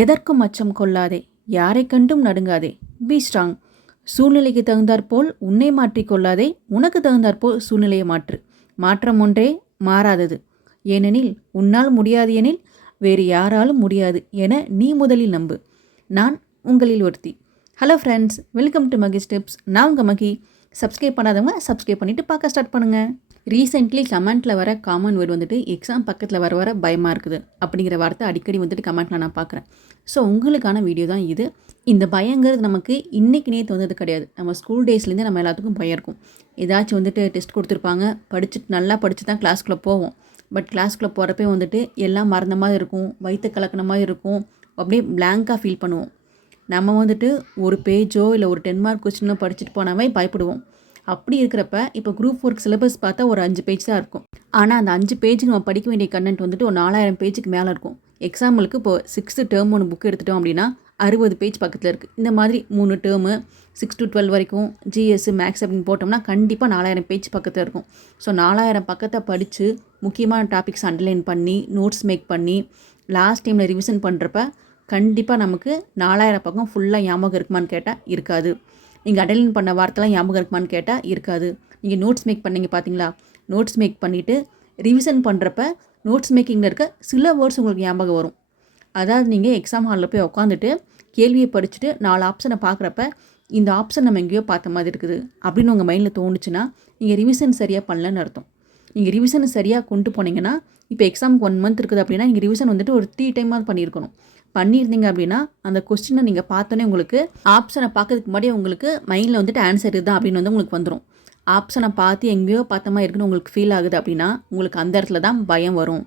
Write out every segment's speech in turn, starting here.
எதற்கும் அச்சம் கொள்ளாதே, யாரை கண்டும் நடுங்காதே. Be strong. சூழ்நிலைக்கு தகுந்தாற்போல் உன்னை மாற்றிக்கொள்ளாதே, உனக்கு தகுந்தாற்போல் சூழ்நிலையை மாற்று. மாற்றம் ஒன்றே மாறாதது. ஏனெனில் உன்னால் முடியாது எனில் வேறு யாராலும் முடியாது என நீ முதலில் நம்பு. நான் உங்களில் ஒருத்தி. Hello friends, welcome to Magi steps. நான் உங்கள் மகி. சப்ஸ்கிரைப் பண்ணாதவங்க சப்ஸ்கிரைப் பண்ணிவிட்டு பார்க்க ஸ்டார்ட் பண்ணுங்கள். ரீசெண்ட்லி கமெண்ட்டில் வர காமன் வேர்டு வந்துட்டு எக்ஸாம் பக்கத்தில் வர பயமாக இருக்குது அப்படிங்கிற வார்த்தை அடிக்கடி வந்துட்டு கமெண்ட்டில் நான் பார்க்குறேன். ஸோ உங்களுக்கான வீடியோ தான் இது. இந்த பயங்கிறது நமக்கு இன்றைக்கி நேற்று வந்தது கிடையாது. நம்ம ஸ்கூல் டேஸ்லேருந்தே நம்ம எல்லாத்துக்கும் பயம் இருக்கும். ஏதாச்சும் வந்துட்டு டெஸ்ட் கொடுத்துருப்பாங்க, நல்லா படித்து தான் கிளாஸ்க்குள்ளே போவோம். பட் கிளாஸ்க்குள்ளே போகிறப்பே வந்துட்டு எல்லாம் மறந்த மாதிரி இருக்கும், வயிற்று கலக்கின மாதிரி இருக்கும், அப்படியே பிளாங்காக ஃபீல் பண்ணுவோம். நம்ம வந்துட்டு ஒரு பேஜோ இல்லை ஒரு 10 மார்க் கொஸ்டினோ படிச்சுட்டு போனாவே பயப்படுவோம். அப்படி இருக்கிறப்ப இப்போ குரூப் ஒர்க் சிலபஸ் பார்த்தா ஒரு 5 பேஜ் தான் இருக்கும். ஆனால் அந்த 5 பேஜுக்கு நம்ம படிக்க வேண்டிய கண்டென்ட் வந்துட்டு ஒரு 4000 பேஜுக்கு மேலே இருக்கும். எக்ஸாம்பிளுக்கு இப்போ 6th டேர்ம் ஒன்று புக் எடுத்துட்டோம் அப்படின்னா 60 பேஜ் பக்கத்தில் இருக்குது. இந்த மாதிரி 3 டேர்மு 6 to 12 வரைக்கும் ஜிஎஸ் மேக்ஸ் அப்படின்னு போட்டோம்னா கண்டிப்பாக 4000 பேஜ் பக்கத்தில் இருக்கும். ஸோ 4000 பக்கத்தை படித்து முக்கியமான டாபிக்ஸ் அண்டர்லைன் பண்ணி நோட்ஸ் மேக் பண்ணி லாஸ்ட் டைமில் ரிவிஷன் பண்ணுறப்ப கண்டிப்பாக நமக்கு 4000 பக்கம் ஃபுல்லாக ஞாபகம் இருக்குமான்னு கேட்டால் இருக்காது. நீங்கள் அண்டர்லைன் பண்ண வார்த்தைலாம் ஞாபகம் இருக்குமான்னு கேட்டால் இருக்காது. நீங்கள் நோட்ஸ் மேக் பண்ணீங்க பார்த்தீங்களா, நோட்ஸ் மேக் பண்ணிவிட்டு ரிவிஷன் பண்ணுறப்ப நோட்ஸ் மேக்கிங்கில் இருக்க சில வேர்ட்ஸ் உங்களுக்கு ஞாபகம் வரும். அதாவது நீங்கள் எக்ஸாம் ஹாலில் போய் உட்காந்துட்டு கேள்வியை படிச்சுட்டு 4 ஆப்ஷனை பார்க்குறப்ப இந்த ஆப்ஷன் நம்ம எங்கேயோ பார்த்த மாதிரி இருக்குது அப்படின்னு உங்கள் மைண்டில் தோணுச்சுன்னா நீங்கள் ரிவிஷன் சரியாக பண்ணலன்னு அர்த்தம். நீங்கள் ரிவிஷன் சரியாக கொண்டு போனீங்கன்னா இப்போ எக்ஸாமுக்கு 1 month இருக்குது அப்படின்னா நீங்கள் ரிவிஷன் வந்துட்டு ஒரு 3 டைமாவது பண்ணியிருந்தீங்க அப்படின்னா அந்த கொஸ்டினை நீங்கள் பார்த்தோன்னே உங்களுக்கு ஆப்ஷனை பார்க்கறதுக்கு முன்னாடியே உங்களுக்கு மைண்டில் வந்துட்டு ஆன்சர் இதுதான் அப்படின்னு வந்து உங்களுக்கு வந்துடும். ஆப்ஷனை பார்த்து எங்கேயோ பார்த்த மாதிரி இருக்குன்னு உங்களுக்கு ஃபீல் ஆகுது அப்படின்னா உங்களுக்கு அந்த இடத்துல தான் பயம் வரும்.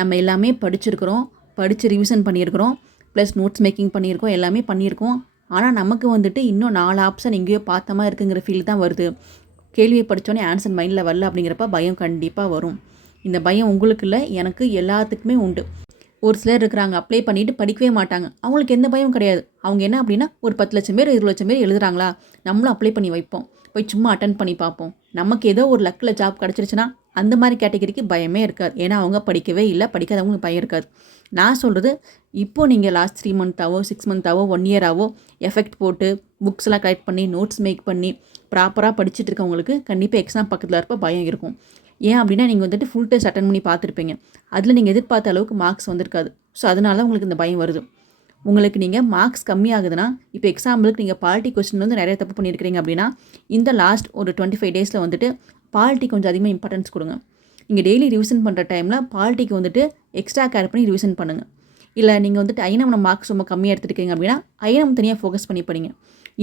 நம்ம எல்லாமே படித்து ரிவிஷன் பண்ணியிருக்கிறோம், ப்ளஸ் நோட்ஸ் மேக்கிங் பண்ணியிருக்கோம், எல்லாமே பண்ணியிருக்கோம். ஆனால் நமக்கு வந்துட்டு இன்னும் 4 ஆப்ஷன் எங்கேயோ பார்த்த மாதிரி இருக்குங்கிற ஃபீல் தான் வருது. கேள்வியை படித்தோன்னே ஆன்சர் மைண்டில் வரல அப்படிங்கிறப்ப பயம் கண்டிப்பாக வரும். இந்த பயம் உங்களுக்கு இல்லை, எனக்கு எல்லாத்துக்குமே உண்டு. ஒரு சிலர் இருக்கிறாங்க அப்ளை பண்ணிவிட்டு படிக்கவே மாட்டாங்க. அவங்களுக்கு எந்த பயம் கிடையாது. அவங்க என்ன அப்படின்னா ஒரு 10 லட்சம் பேர் 20 லட்சம் பேர் எழுதுறாங்களா, நம்மளும் அப்ளை பண்ணி வைப்போம், போய் சும்மா அட்டன் பண்ணி பார்ப்போம், நமக்கு ஏதோ ஒரு லக்கில் ஜாப் கிடச்சிருச்சுன்னா அந்த மாதிரி கேட்டகரிக்கு பயமே இருக்காது. ஏன்னா அவங்க படிக்கவே இல்லை, படிக்காதவங்களுக்கு பயம் இருக்காது. நான் சொல்கிறது இப்போது நீங்கள் last 3 months 6 months 1 year effect போட்டு புக்ஸ்லாம் கலெக்ட் பண்ணி நோட்ஸ் மேக் பண்ணி ப்ராப்பராக படிச்சுட்டு இருக்கவங்களுக்கு கண்டிப்பாக எக்ஸாம் பக்கத்தில் இருப்ப பயம் இருக்கும். ஏன் அப்படின்னா நீங்கள் வந்துட்டு ஃபுல் டெஸ்ட் அட்டன் பண்ணி பார்த்துருப்பீங்க, அதில் நீங்கள் எதிர்பார்த்த அளவுக்கு மார்க்ஸ் வந்திருக்காது. ஸோ அதனால உங்களுக்கு இந்த பயம் வருது. உங்களுக்கு நீங்கள் மார்க்ஸ் கம்மியாகுதுன்னா இப்போ எக்ஸாம்பிளுக்கு நீங்கள் பாலிட்டி கொஸ்டின் வந்து நிறைய தப்பு பண்ணியிருக்கிறீங்க அப்படின்னா இந்த லாஸ்ட் ஒரு 25 days வந்துட்டு பாலிட்டி கொஞ்சம் அதிகமாக இம்பார்ட்டன்ஸ் கொடுங்க. நீங்கள் டெய்லி ரிவிஷன் பண்ணுற டைமில் பாலிட்டிக்கு வந்துட்டு எக்ஸ்ட்ரா கேர் பண்ணி ரிவிஷன் பண்ணுங்கள். இல்லை நீங்கள் வந்துட்டு ஐஎன்எம் மார்க்ஸ் ரொம்ப கம்மியாக எடுத்துருக்கீங்க அப்படின்னா ஐஎன்எம் தனியாக ஃபோக்கஸ் பண்ணி படிங்க.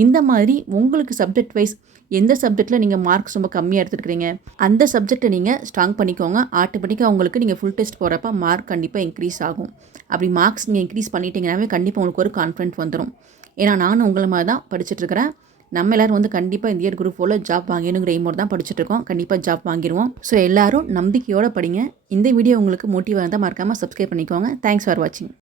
இந்த மாதிரி உங்களுக்கு சப்ஜெக்ட் வைஸ் எந்த சப்ஜெக்டில் நீங்கள் மார்க்ஸ் ரொம்ப கம்மியாக எடுத்துருக்கிறீங்க அந்த சப்ஜெக்டை நீங்கள் ஸ்ட்ராங் பண்ணிக்கோங்க. ஆட்டோமேட்டிக்காக உங்களுக்கு நீங்கள் ஃபுல் டெஸ்ட் போகிறப்ப மார்க் கண்டிப்பாக இன்க்ரீஸ் ஆகும். அப்படி மார்க்ஸ் நீங்கள் இன்க்ரீஸ் பண்ணிட்டீங்கன்னாவே கண்டிப்பாக உங்களுக்கு ஒரு கான்ஃபிடென்ட் வந்துடும். ஏன்னா நானும் உங்களை மாதிரி தான் படிச்சுட்ருக்கிறேன். நம்ம எல்லோரும் வந்து கண்டிப்பாக இந்த இயர் குரூப் 4 ஜாப் வாங்கணுங்கிற எய்மோடு தான் படிச்சுட்ருக்கோம். கண்டிப்பாக ஜாப் வாங்கிடுவோம். ஸோ எல்லோரும் நம்பிக்கையோடு படிங்க. இந்த வீடியோ உங்களுக்கு மோட்டிவாக இருந்தால் மறக்காமல் சப்ஸ்கிரைப் பண்ணிக்கோங்க. தேங்க்ஸ் ஃபார் வாட்சிங்.